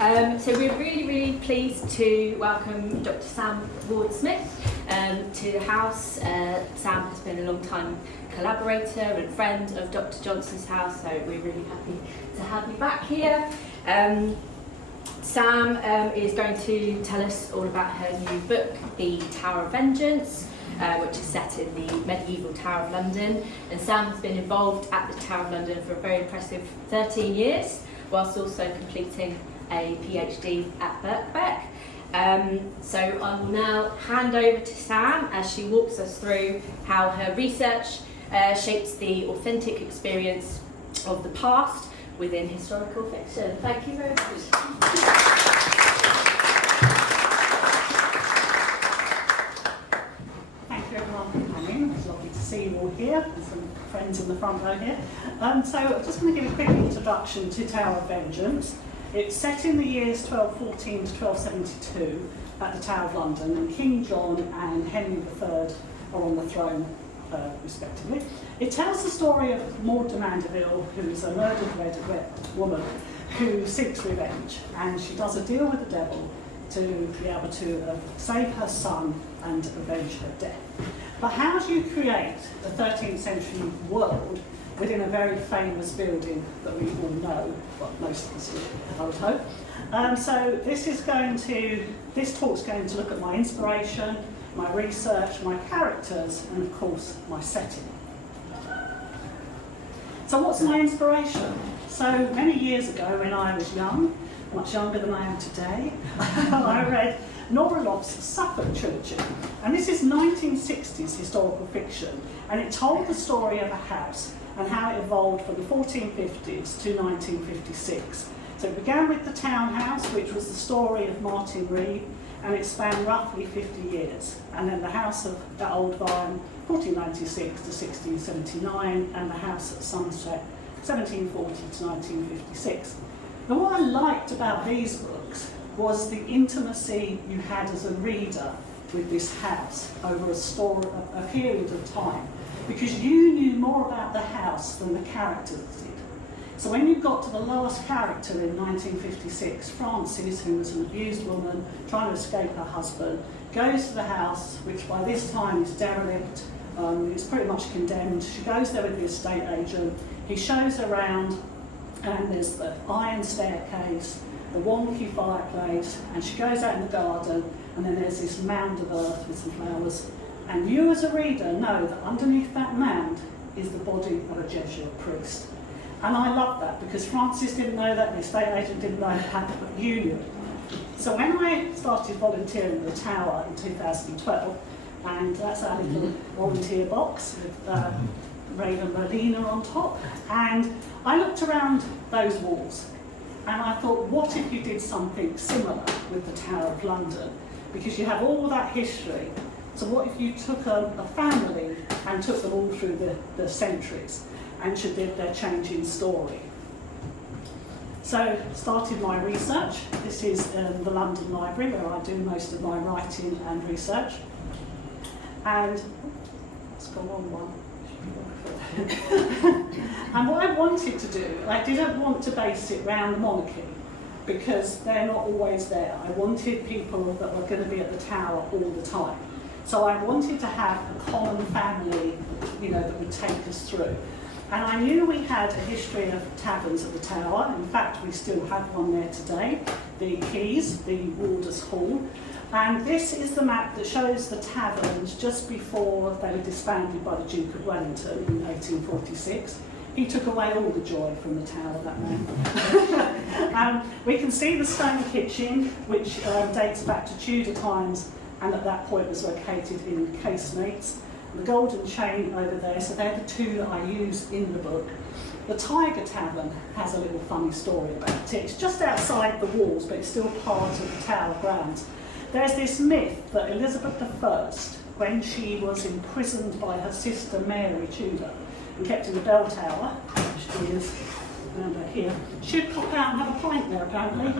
So we're really pleased to welcome Dr. Sam Ward-Smith to the house. Sam has been a long time collaborator and friend of Dr. Johnson's house, so we're really happy to have you back here. Sam is going to tell us all about her new book, The Tower of Vengeance, which is set in the medieval Tower of London. And Sam has been involved at the Tower of London for a very impressive 13 years, whilst also completing a PhD at Birkbeck. So I will now hand over to Sam as she walks us through how her research shapes the authentic experience of the past within historical fiction. Thank you very much. Thank you everyone for coming. It's lovely to see you all here. There's some friends in the front row here. So I'm just going to give a quick introduction to Tower of Vengeance. It's set in the years 1214 to 1272 at the Tower of London, and King John and Henry III are on the throne, respectively. It tells the story of Maud de Mandeville, who's a murdered red woman who seeks revenge, and she does a deal with the devil to be able to save her son and avenge her death. But how do you create a 13th century world within a very famous building that we all know, well, most of us, I would hope. So this talk's going to look at my inspiration, my research, my characters, and of course, my setting. So what's my inspiration? So many years ago when I was young, much younger than I am today, I read Nora Loft's Suffolk trilogy. And this is 1960s historical fiction, and it told the story of a house and how it evolved from the 1450s to 1956. So it began with the townhouse, which was the story of Martin Reed, and it spanned roughly 50 years. And then the house of the Old Vine, 1496 to 1679, and the house at Somerset, 1740 to 1956. Now what I liked about these books was the intimacy you had as a reader with this house over a period of time, because you knew more about the house than the characters did. So when you got to the last character in 1956, Frances, who was an abused woman trying to escape her husband, goes to the house, which by this time is derelict, it's pretty much condemned. She goes there with the estate agent, he shows her around, and there's the iron staircase, the wonky fireplace, and she goes out in the garden, and then there's this mound of earth with some flowers. And you as a reader know that underneath that mound is the body of a Jesuit priest. And I love that, because Frances didn't know that, the estate agent didn't know that, but you knew it. So when I started volunteering at the Tower in 2012, and that's our little volunteer box with Raven Molina on top, and I looked around those walls, and I thought, what if you did something similar with the Tower of London? Because you have all that history. So what if you took a family and took them all through the centuries and did their changing story? So started my research. This is the London Library, where I do most of my writing and research. And let's go on one. And what I wanted to do, I didn't want to base it around the monarchy, because they're not always there. I wanted people that were going to be at the Tower all the time. So I wanted to have a common family, that would take us through. And I knew we had a history of taverns at the Tower. In fact, we still have one there today, the Keys, the Warders' Hall. And this is the map that shows the taverns just before they were disbanded by the Duke of Wellington in 1846. He took away all the joy from the Tower, that man. We can see the stone kitchen, which dates back to Tudor times, and at that point was located in casemates. The golden chain over there, so they're the two that I use in the book. The Tiger Tavern has a little funny story about it. It's just outside the walls, but it's still part of the Tower grounds. There's this myth that Elizabeth I, when she was imprisoned by her sister Mary Tudor and kept in the bell tower, she is around here, she'd pop out and have a pint there apparently.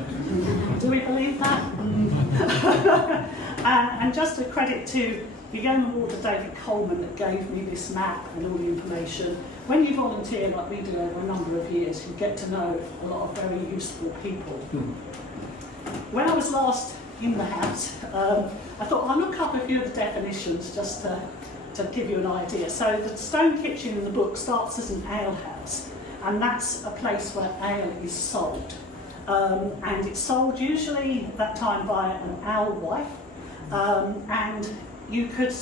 Do we believe that? And just a credit to the Yeoman Warder David Coleman that gave me this map and all the information. When you volunteer like we do over a number of years, you get to know a lot of very useful people. when I was last in the house, I thought I'll look up a few of the definitions just to give you an idea. So the stone kitchen in the book starts as an alehouse, and that's a place where ale is sold. And it's sold usually at that time by an alewife, and you could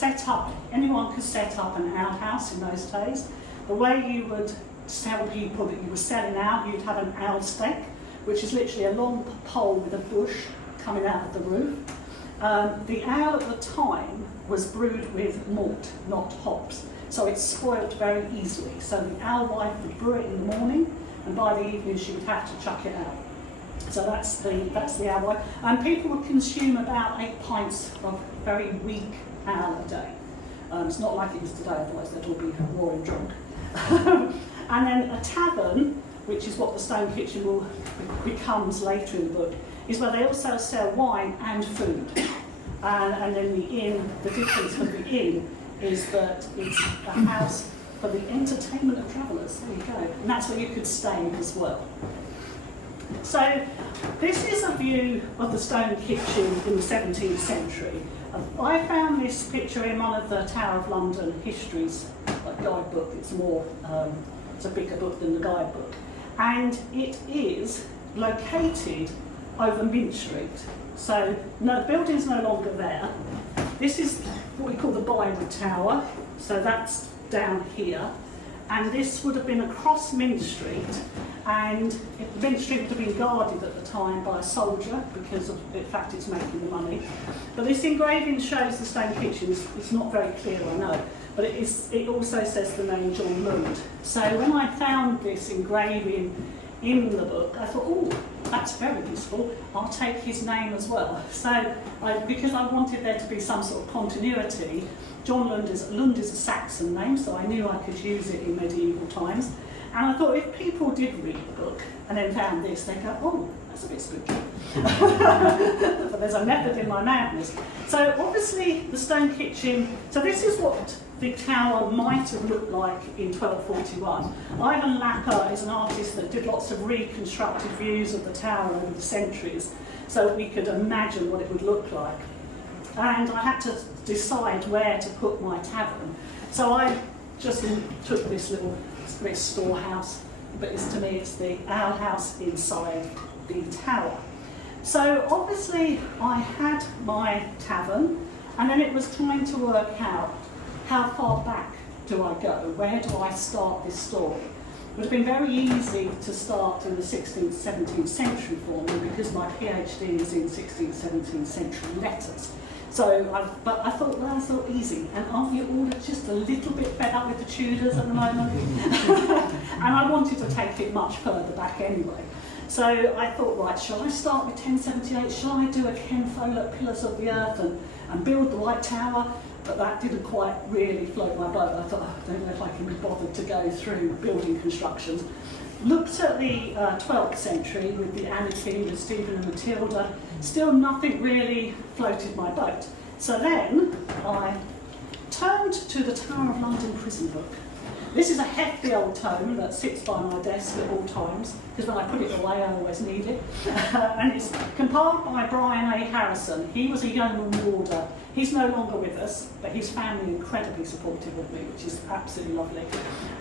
anyone could set up an alehouse in those days. The way you would tell people that you were selling out, you'd have an ale stake, which is literally a long pole with a bush coming out of the roof. The ale at the time was brewed with malt, not hops, so it spoilt very easily. So the alewife would brew it in the morning, and by the evening she would have to chuck it out. So that's the alewife. And people would consume about 8 pints of very weak ale a day. It's not like it is today, otherwise they'd all be roaring drunk. And then a tavern, which is what the stone kitchen becomes later in the book, is where they also sell wine and food. And then the inn, the difference with the inn is that it's a house for the entertainment of travellers. There you go. And that's where you could stay as well. So this is a view of the stone kitchen in the 17th century. I found this picture in one of the Tower of London histories, like guidebook. It's a bigger book than the guidebook. And it is located over Mint Street. So no, the building's no longer there. This is what we call the Bible Tower. So that's down here. And this would have been across Mint Street. And Mint Street would have been guarded at the time by a soldier because of the fact it's making the money. But this engraving shows the stone kitchen. It's not very clear, I know. But it also says the name John Lund. So when I found this engraving in the book, I thought, oh, that's very useful. I'll take his name as well. So because I wanted there to be some sort of continuity, Lund is a Saxon name, so I knew I could use it in medieval times. And I thought if people did read the book and then found this, they'd go, oh, that's a bit spooky. But there's a method in my madness. So obviously the stone kitchen, so this is what the tower might have looked like in 1241. Ivan Lapper is an artist that did lots of reconstructed views of the tower over the centuries, so we could imagine what it would look like. And I had to decide where to put my tavern. So I just took this storehouse, but to me it's the alehouse inside the tower. So obviously I had my tavern, and then it was trying to work out how far back do I go? Where do I start this story? It would have been very easy to start in the 16th, 17th century for me because my PhD is in 16th, 17th century letters. But I thought, well, that's not easy. And aren't you all just a little bit fed up with the Tudors at the moment? And I wanted to take it much further back anyway. So I thought, right, shall I start with 1078? Shall I do a Ken Follett Pillars of the Earth and build the White Tower? But that didn't quite really float my boat. I thought, I don't know if I can be bothered to go through building constructions. Looked at the 12th century with the anarchy, with Stephen and Matilda. Still nothing really floated my boat. So then I turned to the Tower of London prison book. This is a hefty old tome that sits by my desk at all times, because when I put it away I always need it. And it's compiled by Brian A. Harrison. He was a yeoman warder. He's no longer with us, but his family incredibly supportive of me, which is absolutely lovely.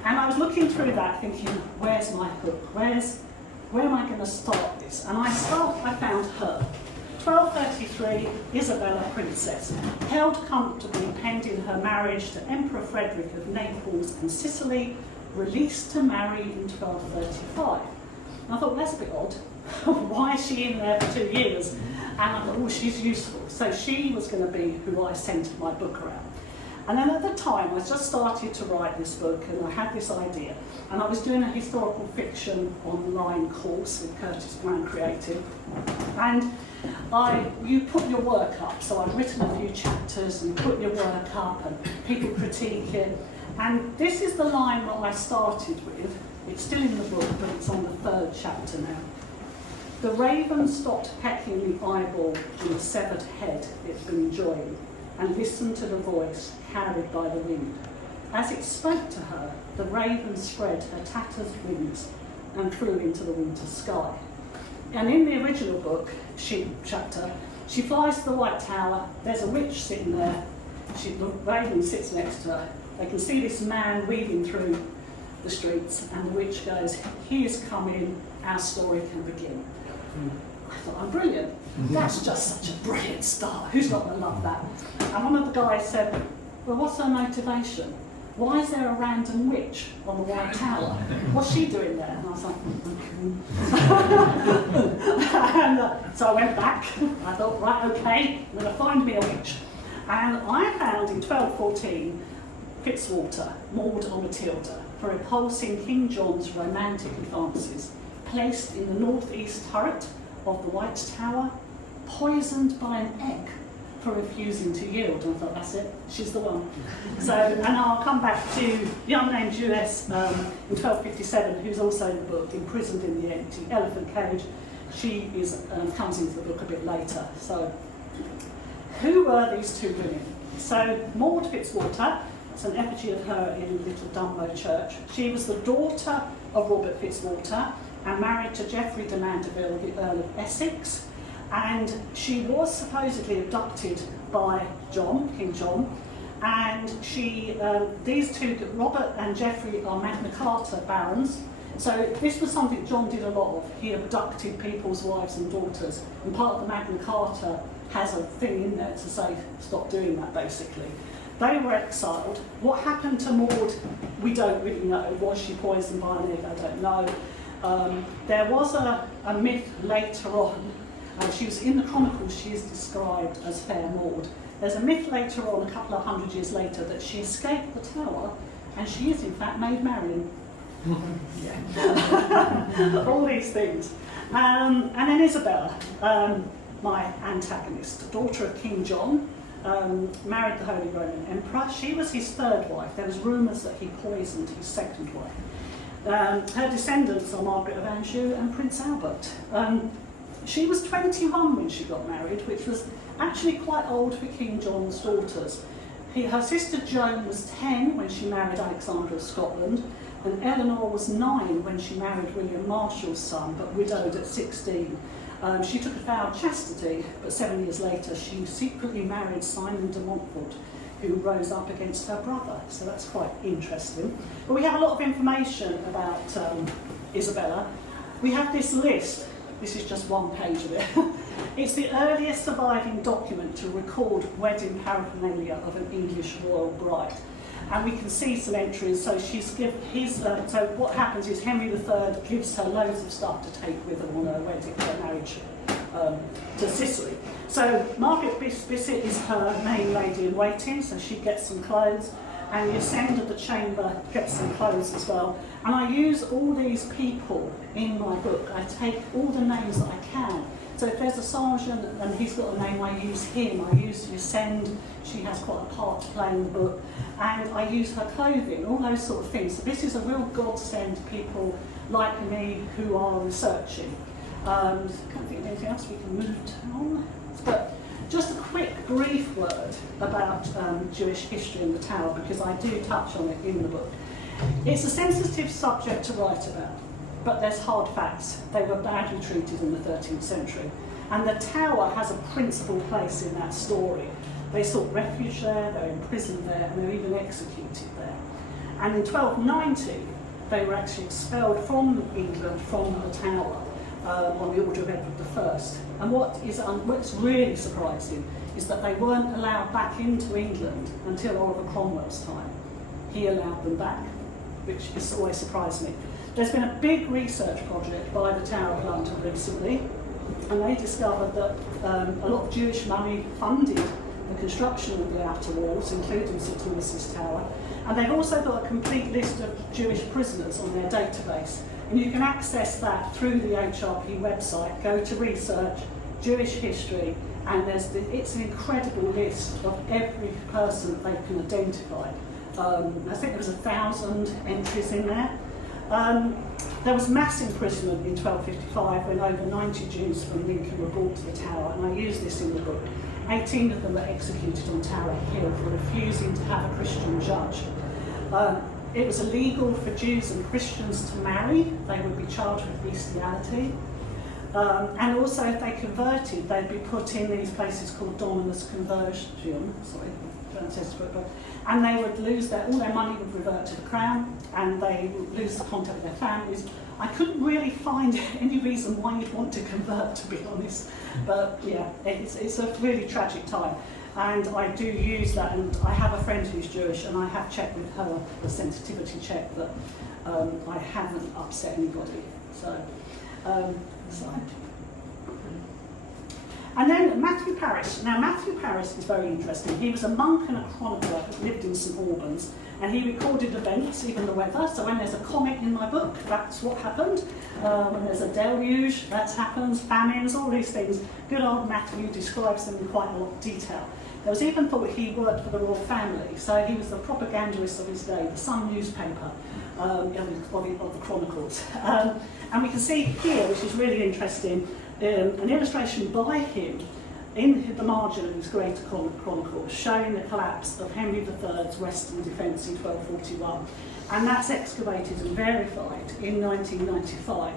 And I was looking through that thinking, where's my hook? Where am I going to start this? And I found her. 1233, Isabella Princess, held comfortably pending her marriage to Emperor Frederick of Naples and Sicily, released to marry in 1235. And I thought, that's a bit odd. Why is she in there for 2 years? And I thought, oh, she's useful. So she was going to be who I centred my book around. And then at the time, I just started to write this book, and I had this idea. And I was doing a historical fiction online course with Curtis Brown Creative. And you put your work up. So I'd written a few chapters, and you put your work up, and people critique it. And this is the line that I started with. It's still in the book, but it's on the 3rd chapter now. The raven stopped pecking the eyeball in the severed head it's been enjoying, and listened to the voice carried by the wind. As it spoke to her, the raven spread her tattered wings and flew into the winter sky. And in the original book, chapter, she flies to the White Tower. There's a witch sitting there. The raven sits next to her. They can see this man weaving through the streets, and the witch goes, "He is coming, our story can begin." I thought, I'm brilliant. That's just such a brilliant start. Who's not going to love that? And one of the guys said, "Well, what's her motivation? Why is there a random witch on the White Tower? What's she doing there?" And I was like, and, so I went back. I thought, right, okay, I'm going to find me a witch. And I found in 1214 Fitzwater, Maud or Matilda, for repulsing King John's romantic advances, placed in the northeast turret of the White Tower, poisoned by an egg for refusing to yield. And I thought, that's it, she's the one. So, and I'll come back to the unnamed Jewess in 1257, who's also in the book, imprisoned in the empty elephant cage. She comes into the book a bit later. So, who were these two women? So, Maud Fitzwater, it's an effigy of her in Little Dunmow Church. She was the daughter of Robert Fitzwater and married to Geoffrey de Mandeville, the Earl of Essex. And she was supposedly abducted by John, King John, and these two, Robert and Geoffrey, are Magna Carta barons. So this was something John did a lot of. He abducted people's wives and daughters, and part of the Magna Carta has a thing in there to say, stop doing that, basically. They were exiled. What happened to Maud, we don't really know. Was she poisoned by an egg? I don't know. There was a myth later on. She was in the chronicles, she is described as Fair Maud. There's a myth later on, a couple of hundred years later, that she escaped the tower and she is in fact Maid Marian. All these things. And then Isabella, my antagonist, daughter of King John, married the Holy Roman Emperor. She was his third wife. There was rumours that he poisoned his second wife. Her descendants are Margaret of Anjou and Prince Albert. She was 21 when she got married, which was actually quite old for King John's daughters. Her sister Joan was 10 when she married Alexander of Scotland, and Eleanor was 9 when she married William Marshall's son, but widowed at 16. She took a vow of chastity, but 7 years later she secretly married Simon de Montfort, who rose up against her brother. So that's quite interesting. But we have a lot of information about Isabella. We have this list. This is just one page of it. It's the earliest surviving document to record wedding paraphernalia of an English royal bride. And we can see some entries. So so what happens is Henry III gives her loads of stuff to take with her on her wedding, her marriage to Sicily. So Margaret Bissett is her main lady in waiting, so she gets some clothes. And the Ascend of the Chamber gets some clothes as well. And I use all these people in my book. I take all the names that I can. So if there's a sergeant and he's got a name, I use him. I use the Ascend. She has quite a part to play in the book. And I use her clothing, all those sort of things. So this is a real godsend to people like me who are researching. Can't think of anything else we can move on. But just a quick, brief word about Jewish history in the Tower, because I do touch on it in the book. It's a sensitive subject to write about, but there's hard facts. They were badly treated in the 13th century, and the Tower has a principal place in that story. They sought refuge there, they were imprisoned there, and they were even executed there. And in 1290, they were actually expelled from England, from the Tower, on the order of Edward I. And what's really surprising is that they weren't allowed back into England until Oliver Cromwell's time. He allowed them back, which has always surprised me. There's been a big research project by the Tower of London recently, and they discovered that a lot of Jewish money funded the construction of the outer walls, including St Thomas's Tower, and they've also got a complete list of Jewish prisoners on their database. And you can access that through the HRP website. Go to research, Jewish history, and it's an incredible list of every person that they can identify. I think there was 1,000 entries in there. There was mass imprisonment in 1255 when over 90 Jews from Lincoln were brought to the Tower, and I use this in the book. 18 of them were executed on Tower Hill for refusing to have a Christian judge. It was illegal for Jews and Christians to marry. They would be charged with bestiality. And also, if they converted, they'd be put in these places called dominus conversion, and they would lose all their money would revert to the crown, and they would lose the contact with their families. I couldn't really find any reason why you'd want to convert, to be honest. But yeah, it's a really tragic time. And I do use that, and I have a friend who's Jewish, and I have checked with her, the sensitivity check, that I haven't upset anybody. So. And then Matthew Paris. Now Matthew Paris is very interesting. He was a monk and a chronicler who lived in St Albans, and he recorded events, even the weather. So when there's a comet in my book, that's what happened. When there's a deluge, that happens. Famines, all these things. Good old Matthew describes them in quite a lot of detail. There was even thought he worked for the royal family, so he was the propagandist of his day, the Sun newspaper of the chronicles. And we can see here, which is really interesting, an illustration by him in the margin of his greater chronicles, showing the collapse of Henry III's western defence in 1241. And that's excavated and verified in 1995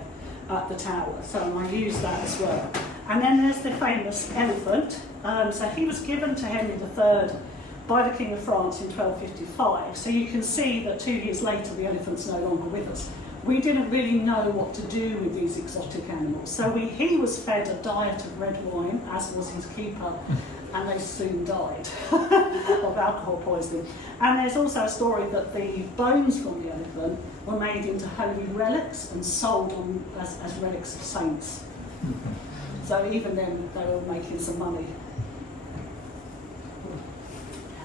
at the Tower. So I use that as well. And then there's the famous elephant. So he was given to Henry III by the King of France in 1255. So you can see that 2 years later the elephant's no longer with us. We didn't really know what to do with these exotic animals. So he was fed a diet of red wine, as was his keeper, and they soon died of alcohol poisoning. And there's also a story that the bones from the elephant were made into holy relics and sold as relics of saints. So even then they were making some money.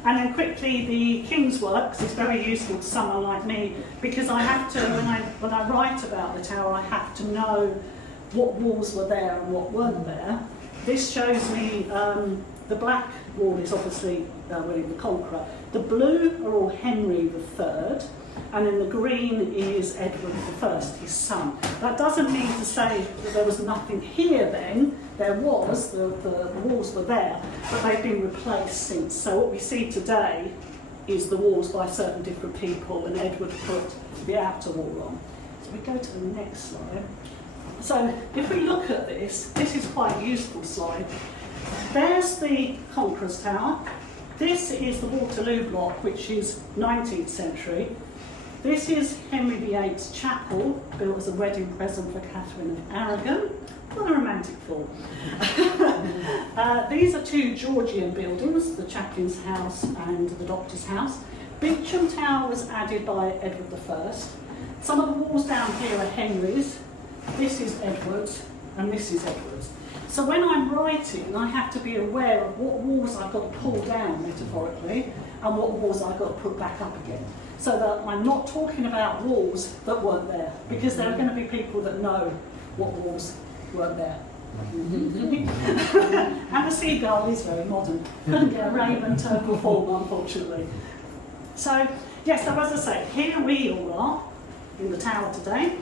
And then quickly, the King's Works is very useful to someone like me, because I have to, when I write about the tower, I have to know what walls were there and what weren't there. This shows me the black wall is obviously William the Conqueror. The blue are all Henry III, and then the green is Edward I, his son. That doesn't mean to say that there was nothing here then. There was, the walls were there, but they've been replaced since. So what we see today is the walls by certain different people, and Edward put the outer wall on. So we go to the next slide. So if we look at this is quite a useful slide. There's the Conqueror's Tower. This is the Waterloo block, which is 19th century. This is Henry VIII's chapel, built as a wedding present for Catherine of Aragon. What a romantic fall. These are two Georgian buildings, the chaplain's house and the doctor's house. Beauchamp Tower was added by Edward I. Some of the walls down here are Henry's. This is Edward's, and this is Edward's. So when I'm writing, I have to be aware of what walls I've got to pull down, metaphorically, and what walls I've got to put back up again. So that I'm not talking about walls that weren't there, because there are going to be people that know what walls weren't there. And the seagull is very modern. Couldn't get a raven to perform, unfortunately. So, yes, so as I say, here we all are in the tower today.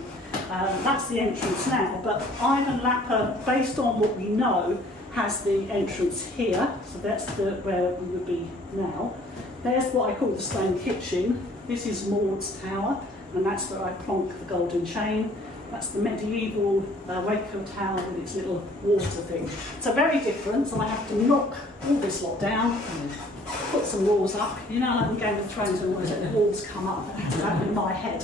That's the entrance now, but Ivan Lapper, based on what we know, has the entrance here. So that's where we would be now. There's what I call the stone kitchen. This is Maud's tower, and that's where I plonk the golden chain. That's the medieval Waco Tower with its little water thing. So very different, so I have to knock all this lot down, put some walls up. You know, like in Game of Thrones, when the walls come up, that has to happen in my head.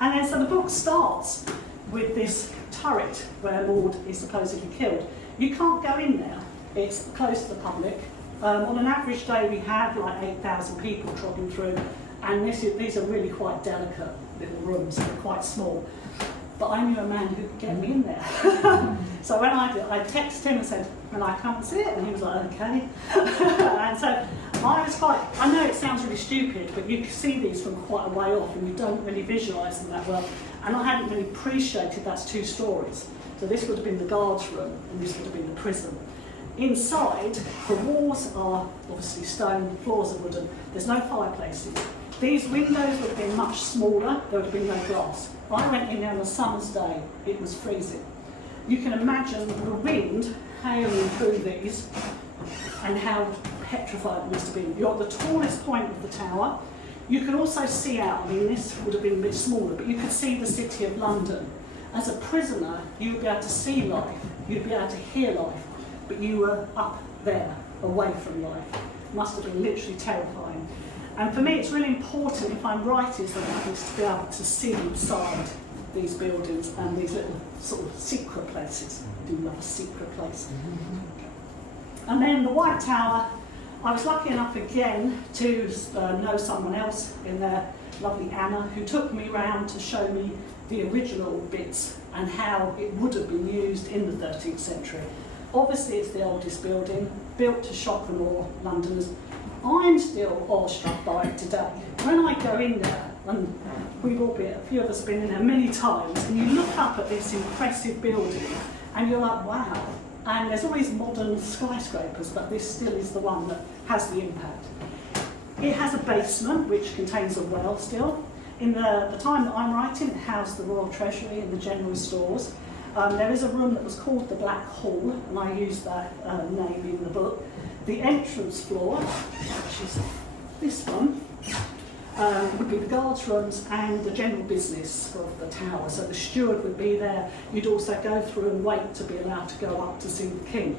And then so the book starts with this turret where Maud is supposedly killed. You can't go in there, it's closed to the public. On an average day we have like 8,000 people trotting through, and these are really quite delicate little rooms, they're quite small. But I knew a man who could get me in there. So when I texted him and said, "Can I come and see it?" And he was like, "Okay." And so I know it sounds really stupid, but you can see these from quite a way off and you don't really visualise them that well. And I hadn't really appreciated that's 2 stories. So this would have been the guards' room and this would have been the prison. Inside, the walls are obviously stone, floors are wooden, there's no fireplaces. These windows would have been much smaller, there would have been no glass. I went in there on a summer's day, it was freezing. You can imagine the wind hailing through these and how petrified it must have been. You're at the tallest point of the tower. You could also see out, I mean this would have been a bit smaller, but you could see the city of London. As a prisoner, you would be able to see life, you'd be able to hear life, but you were up there, away from life. Must have been literally terrifying. And for me, it's really important, if I'm writing something like this, to be able to see inside these buildings and these little sort of secret places. I do love a secret place. And then the White Tower, I was lucky enough again to know someone else in there, lovely Anna, who took me round to show me the original bits and how it would have been used in the 13th century. Obviously it's the oldest building, built to shock and awe Londoners. I'm still awestruck by it today. When I go in there, and we've all been, a few of us have been in there many times, and you look up at this impressive building and you're like, wow. And there's always modern skyscrapers, but this still is the one that has the impact. It has a basement which contains a well still. In the time that I'm writing, it housed the Royal Treasury and the General Stores. There is a room that was called the Black Hall, and I used that name in the book. The entrance floor, which is this one, would be the guards' rooms and the general business of the tower. So the steward would be there. You'd also go through and wait to be allowed to go up to see the king.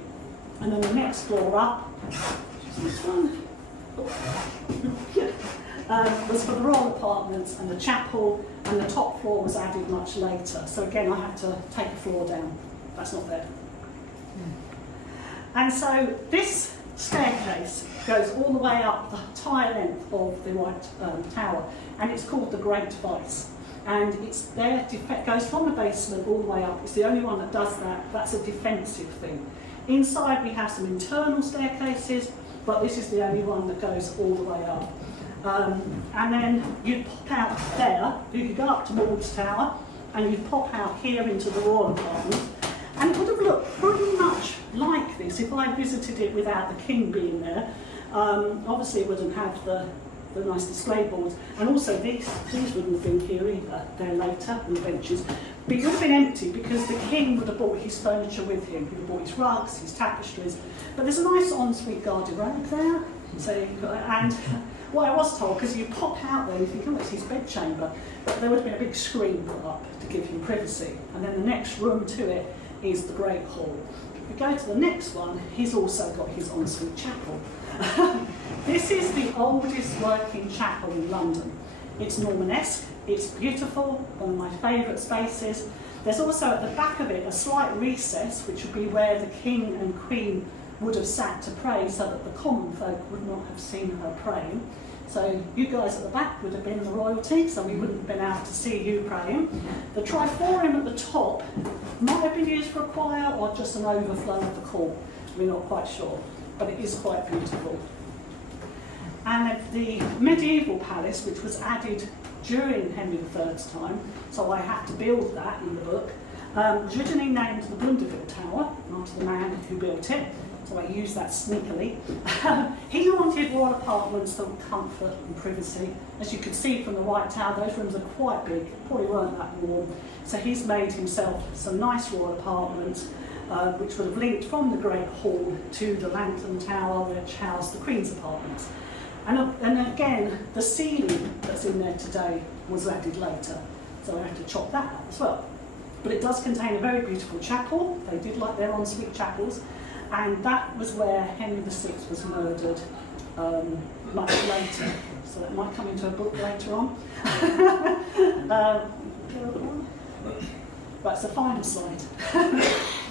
And then the next floor up, which is this one, was for the royal apartments and the chapel, and the top floor was added much later. So again, I had to take a floor down. That's not there. And so this staircase goes all the way up the entire length of the White Tower, and it's called the Great Vice. And it's there, goes from the basement all the way up. It's the only one that does that. That's a defensive thing. Inside we have some internal staircases, but this is the only one that goes all the way up. And then you'd pop out there, you could go up to Maud's Tower, and you'd pop out here into the royal apartment. And it would have looked pretty much like this if I visited it without the king being there. Obviously it wouldn't have the nice display boards, and also these wouldn't have been here either. They're later, and the benches. But it would have been empty because the king would have brought his furniture with him. He would have brought his rugs, his tapestries. But there's a nice ensuite garde-robe there. So, and what I was told, because you pop out there, you think, oh, it's his bedchamber, but there would have been a big screen put up to give him privacy. And then the next room to it is the Great Hall. If we go to the next one, he's also got his ensuite chapel. This is the oldest working chapel in London. It's Normanesque, it's beautiful, one of my favourite spaces. There's also at the back of it a slight recess, which would be where the king and queen would have sat to pray, so that the common folk would not have seen her praying. So you guys at the back would have been the royalty, so we wouldn't have been able to see you praying. The triforium at the top might have been used for a choir or just an overflow of the court. We're not quite sure, but it is quite beautiful. And the medieval palace, which was added during Henry III's time, so I had to build that in the book, was originally named the Blunderville Tower, after the man who built it. So I used that sneakily. He wanted royal apartments that were comfort and privacy. As you can see from the White Tower, those rooms are quite big, probably weren't that warm. So he's made himself some nice royal apartments, which would have linked from the Great Hall to the Lantern Tower, which housed the Queen's apartments. And again, the ceiling that's in there today was added later, so I had to chop that up as well. But it does contain a very beautiful chapel. They did like their ensuite chapels. And that was where Henry VI was murdered much later. So that might come into a book later on. That's the final slide.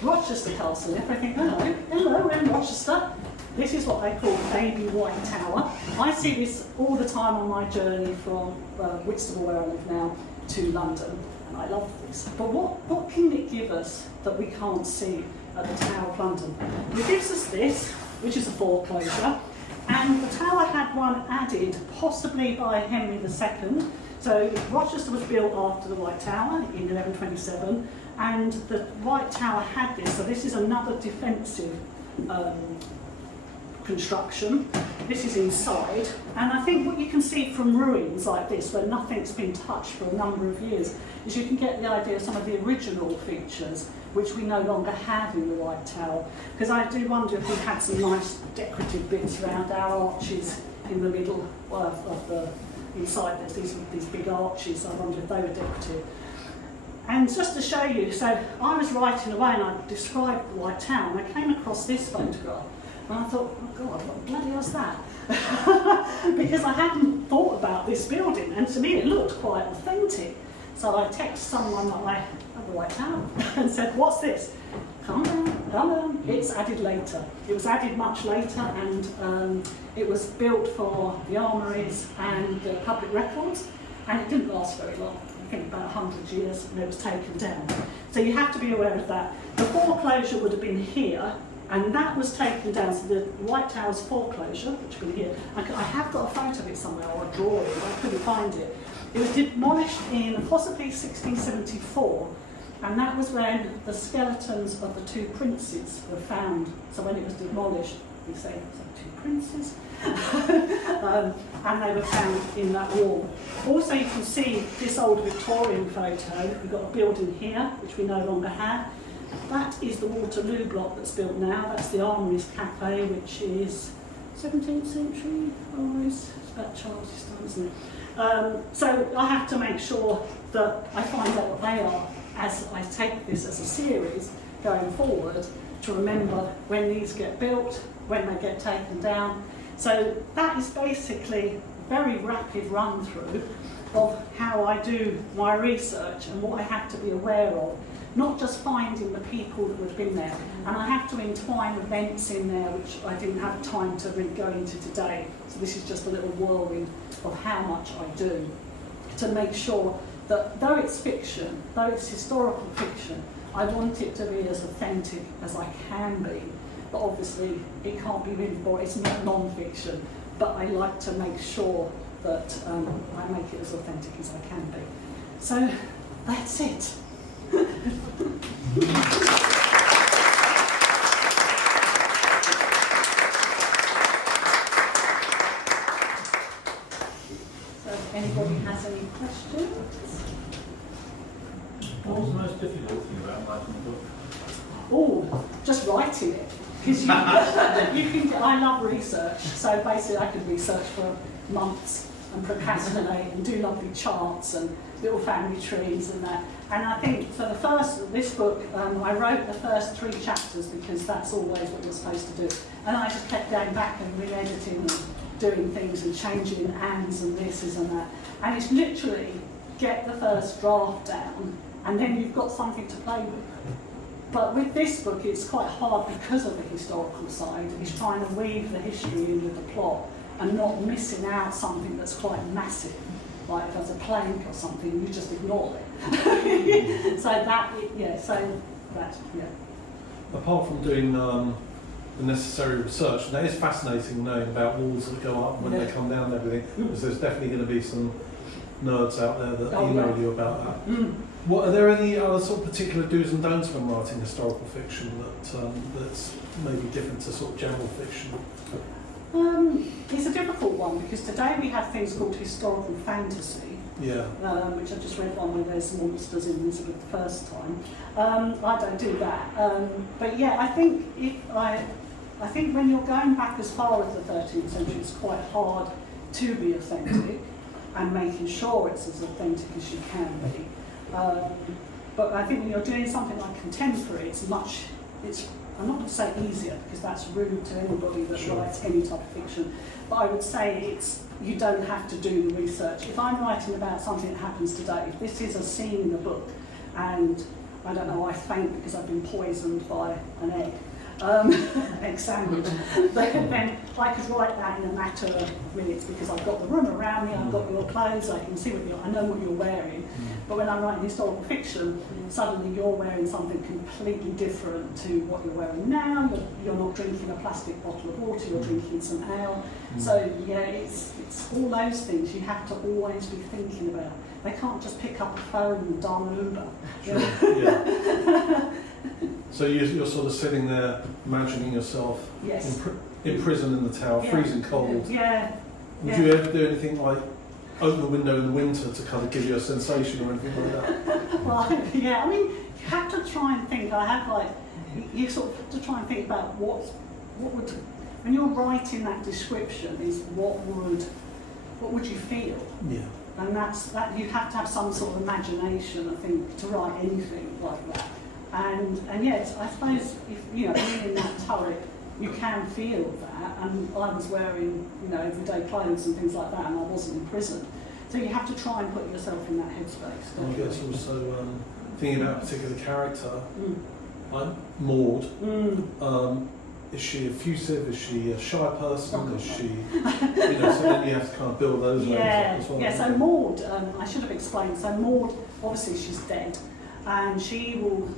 Rochester Castle. Everything, hello, we're in Rochester. This is what they call Baby White Tower. I see this all the time on my journey from Whitstable, where I live now, to London. And I love this. But what can it give us that we can't see at the Tower of London? It gives us this, which is a foreclosure, and the tower had one added, possibly by Henry II. So Rochester was built after the White Tower in 1127, and the White Tower had this, so this is another defensive construction. This is inside, and I think what you can see from ruins like this, where nothing's been touched for a number of years, is you can get the idea of some of the original features which we no longer have in the White Tower. Because I do wonder if we had some nice decorative bits around our arches in the middle of the inside. There's these big arches. I wonder if they were decorative. And just to show you, so I was writing away and I described the White Tower, and I came across this photograph, and I thought, oh God, what the bloody was that? Because I hadn't thought about this building, and to me it looked quite authentic. So I texted someone that I had the White Tower and said, what's this? Calm down, it's added later. It was added much later, and it was built for the armories and the public records, and it didn't last very long. I think about 100 years, and it was taken down. So you have to be aware of that. The foreclosure would have been here, and that was taken down. So the White Tower's foreclosure, which would be here, I have got a photo of it somewhere, or a drawing, but I couldn't find it. It was demolished in possibly 1674, and that was when the skeletons of the two princes were found. So when it was demolished, we say, so two princes, and they were found in that wall. Also, you can see this old Victorian photo. We've got a building here, which we no longer have. That is the Waterloo block that's built now. That's the Armories Cafe, which is 17th century. Oh, it's about Charles' time, isn't it? So I have to make sure that I find out what they are as I take this as a series going forward, to remember when these get built, when they get taken down. So that is basically a very rapid run through of how I do my research and what I have to be aware of. Not just finding the people that would have been there, and I have to entwine events in there which I didn't have time to really go into today. So this is just a little whirlwind of how much I do to make sure that though it's fiction, though it's historical fiction, I want it to be as authentic as I can be. But obviously it can't be really boring, it's not non-fiction, but I like to make sure that I make it as authentic as I can be. So that's it. So if anybody has any questions? What was the most difficult thing about writing a book? Oh, just writing it. Because I love research, so basically I could research for months and procrastinate and do lovely charts and little family trees and that. And I think for this book, I wrote the first 3 chapters because that's always what you're supposed to do. And I just kept going back and re-editing and doing things and changing ands and thises and that. And it's literally get the first draft down and then you've got something to play with. But with this book, it's quite hard because of the historical side. It's trying to weave the history in with the plot and not missing out something that's quite massive. Like if there's a plank or something, you just ignore it. Apart from doing the necessary research, and that is fascinating knowing about walls that go up when they come down and everything, because there's definitely going to be some nerds out there that email you about that. What are there any other sort of particular do's and don'ts when writing historical fiction that's maybe different to sort of general fiction? It's a difficult one because today we have things called historical fantasy, which I just read one where there's monsters in Elizabeth the first time. I don't do that, but yeah, I think when you're going back as far as the 13th century, it's quite hard to be authentic and making sure it's as authentic as you can be. But I think when you're doing something like contemporary, I'm not going to say easier because that's rude to anybody that writes any type of fiction, but I would say you don't have to do the research. If I'm writing about something that happens today, if this is a scene in the book and I don't know, I faint because I've been poisoned by an egg, egg sandwich, then I could write that in a matter of minutes because I've got the room around me, I've got your clothes, I can see I know what you're wearing. But when I'm writing historical fiction, suddenly you're wearing something completely different to what you're wearing now. You're not drinking a plastic bottle of water, you're drinking some ale. So yeah, it's all those things you have to always be thinking about. They can't just pick up a phone and dial an Uber. So you're sort of sitting there imagining yourself in prison in the tower, freezing cold. Would you ever do anything like open a window in the winter to kind of give you a sensation or anything like that? Well, yeah, I mean, you have to try and think. You sort of have to try and think about what would, when you're writing that description, is what would you feel? Yeah. And that you have to have some sort of imagination, I think, to write anything like that. And yet, I suppose if being in that turret, you can feel that. And I was wearing everyday clothes and things like that, and I wasn't in prison. So you have to try and put yourself in that headspace. And I guess also thinking about a particular character, like Maud. Is she effusive? Is she a shy person? Is she, so then you have to kind of build those ways up as well. Yeah, so Maud, I should have explained. So Maud, obviously she's dead, and she will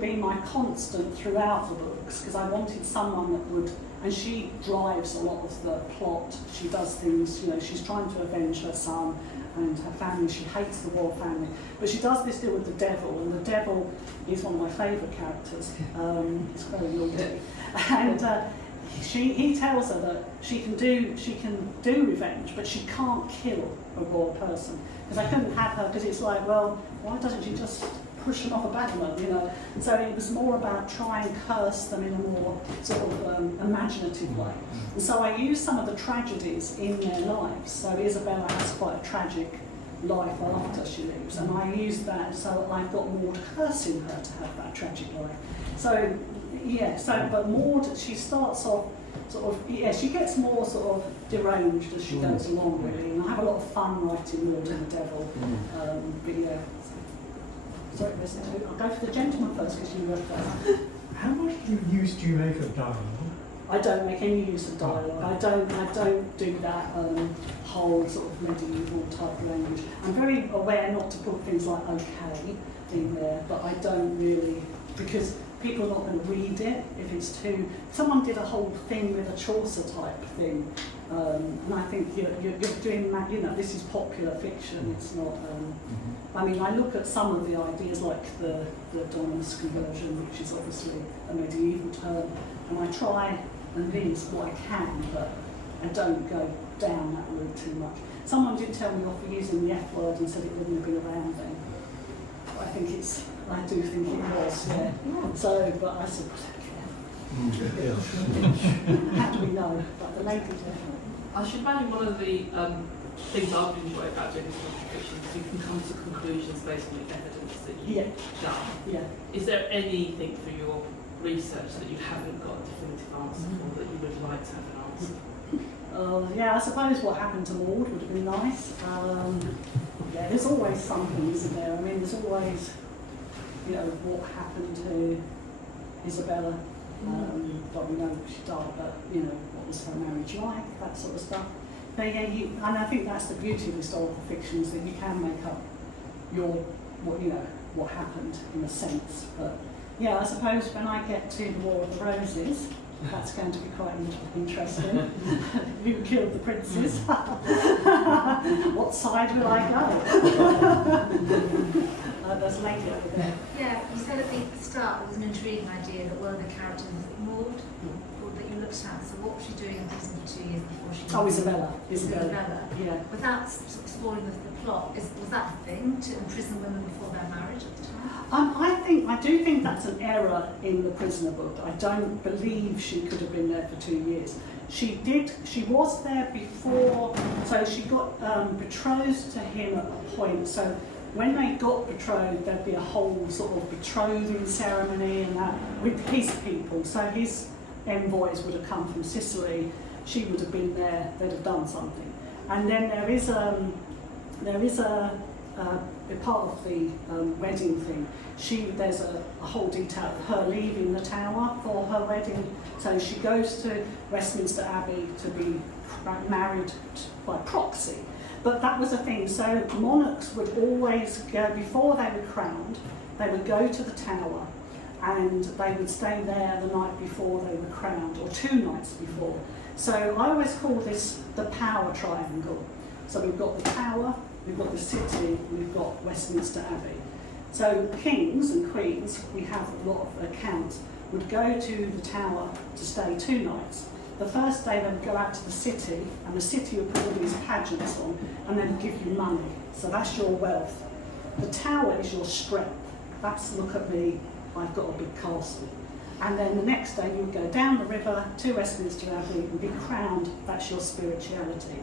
be my constant throughout the books, because I wanted someone that would, and she drives a lot of the plot. She does things, she's trying to avenge her son and her family. She hates the royal family, but she does this deal with the devil, and the devil is one of my favourite characters. He's very naughty, and he tells her that she can do revenge, but she can't kill a royal person, because I couldn't have her, because it's like, well, why doesn't she just push them off a battlement, So it was more about trying to curse them in a more sort of imaginative way. And so I used some of the tragedies in their lives. So Isabella has quite a tragic life after she leaves, and I used that, so I've got Maud cursing her to have that tragic life. So but Maud, she starts off she gets more sort of deranged as she goes along, really, and I have a lot of fun writing Maud and the Devil. Sorry, I'll go for the gentleman first, because you were first. How much use do you make of dialogue? I don't make any use of dialogue. I don't do that whole sort of medieval type language. I'm very aware not to put things like okay in there, but I don't really, because people are not going to read it if it's too. Someone did a whole thing with a Chaucer type thing, and I think you're doing that. This is popular fiction. It's not. I mean, I look at some of the ideas like the Dominus conversion, which is obviously a medieval term, and I try and link what I can, but I don't go down that route too much. Someone did tell me off for using the F word and said it wouldn't have been around then. I do think it was, yeah. So, but I said, how do we know? But the lady I should imagine one of the things I've enjoyed about doing this fiction is you can come to conclusions based on the evidence that you've done. Yeah. Is there anything for your research that you haven't got a definitive answer for that you would like to have an answer? I suppose what happened to Maud would have been nice. There's always something, isn't there? I mean, there's always, what happened to Isabella. But we know she died, but what was her marriage like? That sort of stuff. But and I think that's the beauty of historical fiction, is that you can make up what happened in a sense. But I suppose when I get to the War of the Roses, that's going to be quite interesting. Who killed the princes? What side will I go? There's a lady over there. Yeah, you said at the start there was an intriguing idea that one of the characters was Maud, that you looked at. So what was she doing in prison for 2 years before she... Oh, Isabella. Yeah. Without spoiling the plot, was that a thing, to imprison women before their marriage at the time? I do think that's an error in the prisoner book. I don't believe she could have been there for 2 years. She was there before, so she got betrothed to him at a point. So when they got betrothed, there'd be a whole sort of betrothing ceremony and that with his people. So his envoys would have come from Sicily. She would have been there. They'd have done something. And then there is a part of the wedding thing. There's a whole detail of her leaving the Tower for her wedding. So she goes to Westminster Abbey to be married by proxy. But that was a thing. So monarchs would always go, before they were crowned, they would go to the Tower and they would stay there the night before they were crowned, or 2 nights before. So I always call this the power triangle. So we've got the Tower, we've got the city, we've got Westminster Abbey. So kings and queens, we have a lot of accounts, would go to the Tower to stay 2 nights. The first day they would go out to the city, and the city would put all these pageants on, and then give you money. So that's your wealth. The Tower is your strength. That's, look at me, I've got a big castle. And then the next day you would go down the river to Westminster Abbey and be crowned. That's your spirituality.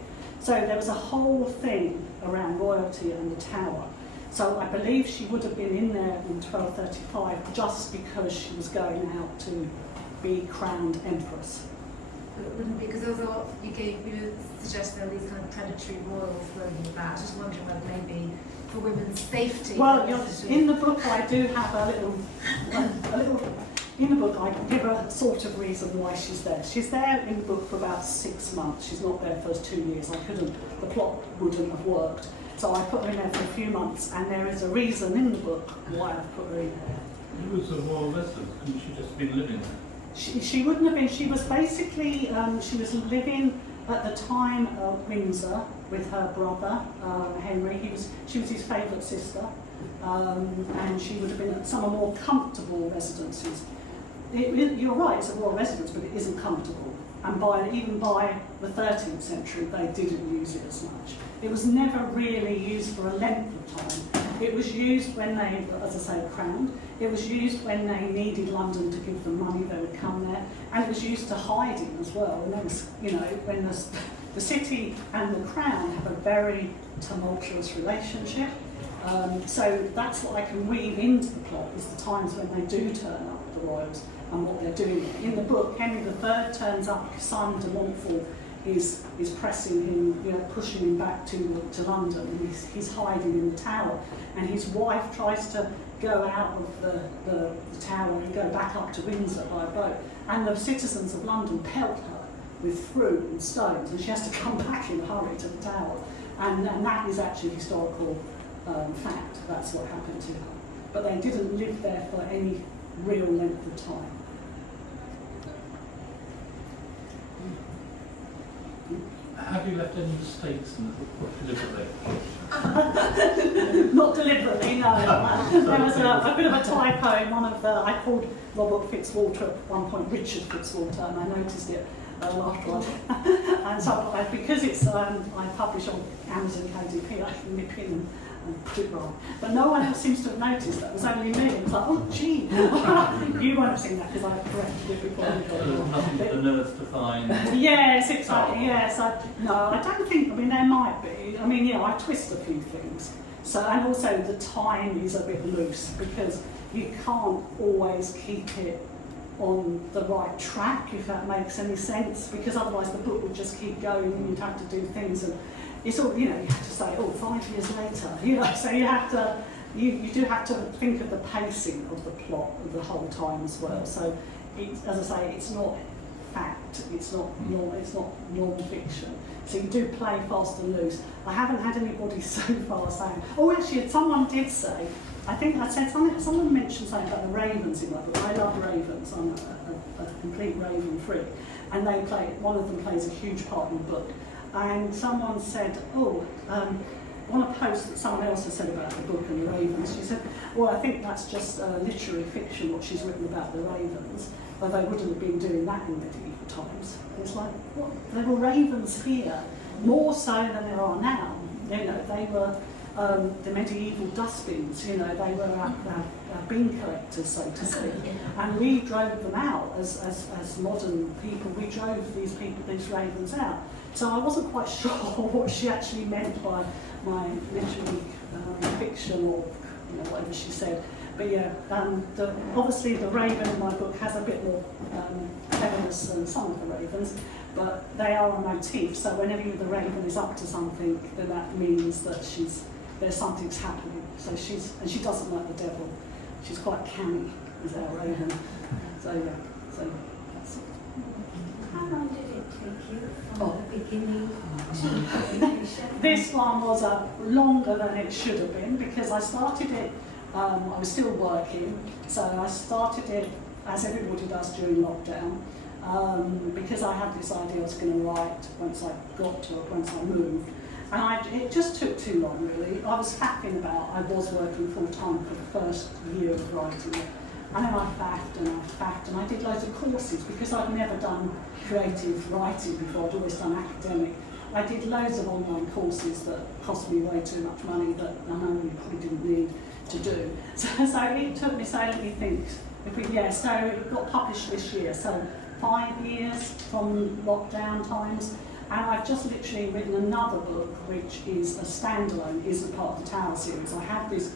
So there was a whole thing around royalty and the tower. So I believe she would have been in there in 1235 just because she was going out to be crowned empress. But it wouldn't be, because there was a lot, you suggest there were these kind of predatory royals roaming about. I was just wondering whether maybe for women's safety. Well, in the book I do have a little, in the book I give a sort of reason why she's there. She's there in the book for about 6 months. She's not there for 2 years. The plot wouldn't have worked. So I put her in there for a few months, and there is a reason in the book why I've put her in there. It was a royal residence, couldn't she just been living there? She wouldn't have been. She was basically, she was living at the time of Windsor with her brother, Henry. She was his favourite sister, and she would have been at some more comfortable residences. You're right, it's a royal residence, but it isn't comfortable. And even by the 13th century, they didn't use it as much. It was never really used for a length of time. It was used when they, as I say, crowned. It was used when they needed London to give them money, they would come there. And it was used to hide in as well. And that was, when the city and the crown have a very tumultuous relationship. So that's what I can weave into the plot, is the times when they do turn up, the royals, and what they're doing. In the book, Henry III turns up because Simon de Montfort is pressing him, pushing him back to London, and he's hiding in the tower. And his wife tries to go out of the tower and go back up to Windsor by boat. And the citizens of London pelt her with fruit and stones, and she has to come back in a hurry to the tower. And that is actually historical fact. That's what happened to her. But they didn't live there for any real length of time. Have you left any mistakes in the book deliberately? Not deliberately, no. There was a bit of a typo in one of the, I called Robert Fitzwater at one point Richard Fitzwater, and I noticed it afterwards. And so because it's, I publish on Amazon KDP, I can nip in and put it wrong. But no one else seems to have noticed that. It was only me. It was like, oh gee. You won't have seen that because I corrected it before. Nothing for the nerds to find. Yes, exactly. Yes, I don't think. I mean, there might be. I mean, I twist a few things. So, and also the time is a bit loose because you can't always keep it on the right track, if that makes any sense. Because otherwise, the book would just keep going, and you'd have to do things. And it's all, you have to say, 5 years later. So you have to. You do have to think of the pacing of the plot the whole time as well. So, as I say, it's not fact. It's not non-fiction. So you do play fast and loose. I haven't had anybody so far saying. Oh, actually, someone did say. I think I said something. Someone mentioned something about the ravens in my book. I love ravens. I'm a complete raven freak, and they play. One of them plays a huge part in the book. And someone said, on a post that someone else has said about the book and the ravens, she said, well, I think that's just literary fiction, what she's written about the ravens, but they wouldn't have been doing that in medieval times. It's like, what? There were ravens here, more so than there are now. They were the medieval dustbins, they were our bin collectors, so to speak. And we drove them out as modern people. We drove these ravens out. So I wasn't quite sure what she actually meant by my literary fiction or whatever she said. But obviously the raven in my book has a bit more cleverness than some of the ravens, but they are a motif. So whenever the raven is up to something, then that means that there's something's happening. So she doesn't like the devil. She's quite canny, is our raven. So that's it. How long did it take you from the beginning to completion? This one was longer than it should have been because I started it, I was still working, so I started it as everybody does during lockdown because I had this idea I was going to write once I moved. And it just took too long really. I was faffing about, I was working full time for the first year of writing it. And then I faffed and I did loads of courses because I'd never done creative writing before, I'd always done academic. I did loads of online courses that cost me way too much money that I know you probably didn't need to do. So it took me, so let me think. So it got published this year, so 5 years from lockdown times. And I've just literally written another book, which is a standalone, isn't part of the Tower series. I had this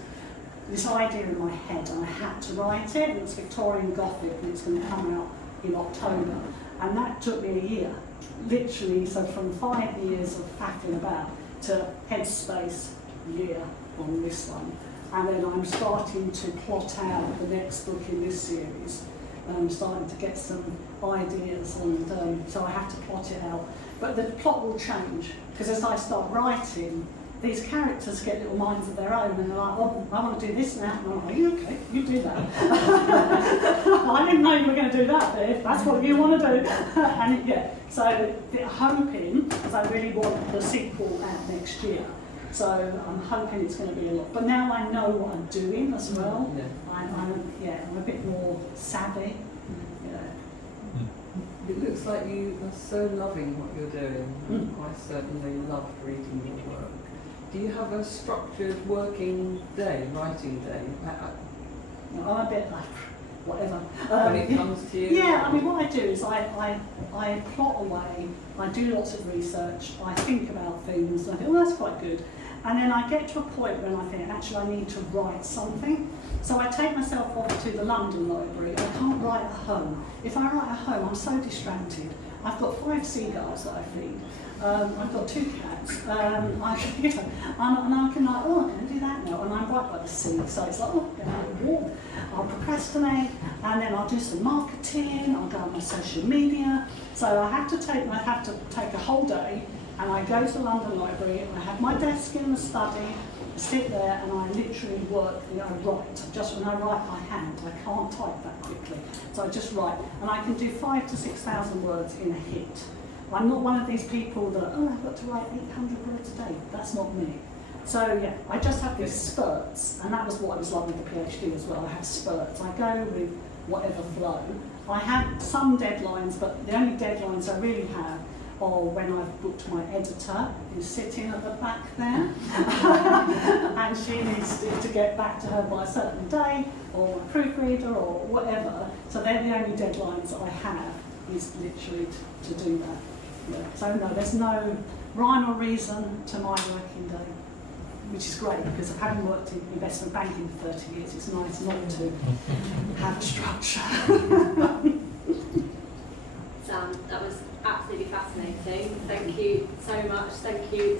idea in my head and I had to write it, and it's Victorian Gothic and it's going to come out in October. And that took me a year, literally, so from 5 years of faffing about to headspace year on this one. And then I'm starting to plot out the next book in this series. I'm starting to get some ideas, and so I have to plot it out. But the plot will change, because as I start writing, these characters get little minds of their own, and they're like, oh, I want to do this now. And I'm like, okay, you do that. I didn't know you were going to do that, but if that's what you want to do. And yeah, so hoping, because I really want the sequel out next year. So I'm hoping it's going to be a lot. But now I know what I'm doing as well. Yeah. I'm a bit more savvy. It looks like you are so loving what you're doing. I certainly loved reading your work. Do you have a structured working day, writing day? I'm a bit like, whatever. When it comes to you? Yeah, I mean, what I do is I plot away, I do lots of research, I think about things, and I think, well, that's quite good. And then I get to a point when I think, actually, I need to write something. So I take myself off to the London Library. I can't write at home. If I write at home, I'm so distracted. I've got 5 seagulls that I feed. I've got 2 cats. And I can like, oh, I'm going to do that now. And I'm right by the sea, so it's like, oh, I'm going to walk. I'll procrastinate, and then I'll do some marketing. I'll go on my social media. So I have to take a whole day, and I go to the London Library. I have my desk in the study. I sit there and I literally work, I write. Just when I write by hand, I can't type that quickly. So I just write. And I can do 5,000 to 6,000 words in a hit. I'm not one of these people that, oh, I've got to write 800 words a day. That's not me. So yeah, I just have these spurts. And that was what I was like with the PhD as well. I have spurts. I go with whatever flow. I have some deadlines, but the only deadlines I really have or when I've booked my editor, who's sitting at the back there, and she needs to get back to her by a certain day, or a proofreader, or whatever. So they're the only deadlines I have, is literally to do that. Yeah. So no, there's no rhyme or reason to my working day, which is great, because of having worked in investment banking for 30 years, it's nice not to have a structure. Sam, that was absolutely fascinating. Thank you so much. Thank you.